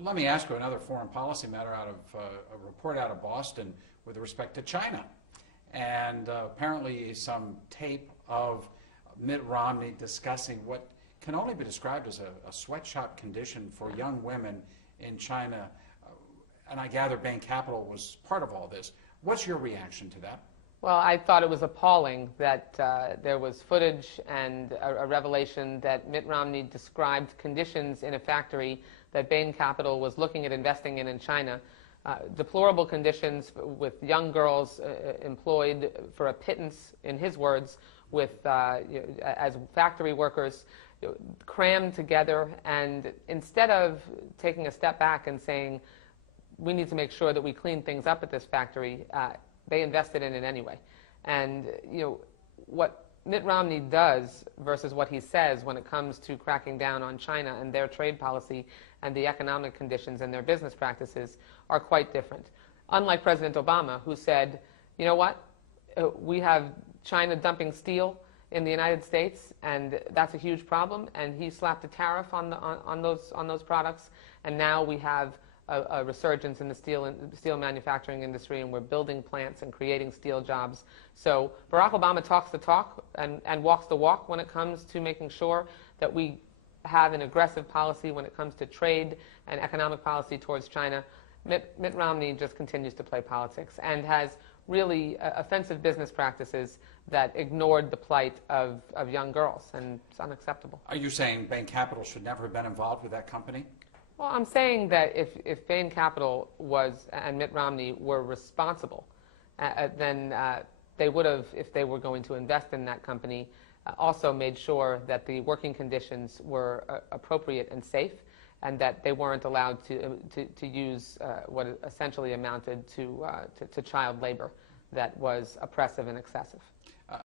Let me ask you another foreign policy matter out of a report out of Boston with respect to China. And apparently some tape of Mitt Romney discussing what can only be described as a sweatshop condition for young women in China. And I gather Bain Capital was part of all this. What's your reaction to that? Well, I thought it was appalling that there was footage and a revelation that Mitt Romney described conditions in a factory that Bain Capital was looking at investing in China. Deplorable conditions with young girls employed for a pittance, in his words, with as factory workers, crammed together. And instead of taking a step back and saying, we need to make sure that we clean things up at this factory, they invested in it anyway. And what Mitt Romney does versus what he says when it comes to cracking down on China and their trade policy and the economic conditions and their business practices are quite different. Unlike President Obama, who said, you know what, we have China dumping steel in the United States, and that's a huge problem, and he slapped a tariff on those products, and now we have a resurgence in the steel manufacturing industry, and we're building plants and creating steel jobs. So Barack Obama talks the talk and walks the walk when it comes to making sure that we have an aggressive policy when it comes to trade and economic policy towards China. Mitt Romney just continues to play politics and has really offensive business practices that ignored the plight of young girls, and it's unacceptable. Are you saying Bain Capital should never have been involved with that company? Well, I'm saying that if Bain Capital and Mitt Romney were responsible, then they would have, if they were going to invest in that company, also made sure that the working conditions were appropriate and safe, and that they weren't allowed to use what essentially amounted to child labor that was oppressive and excessive.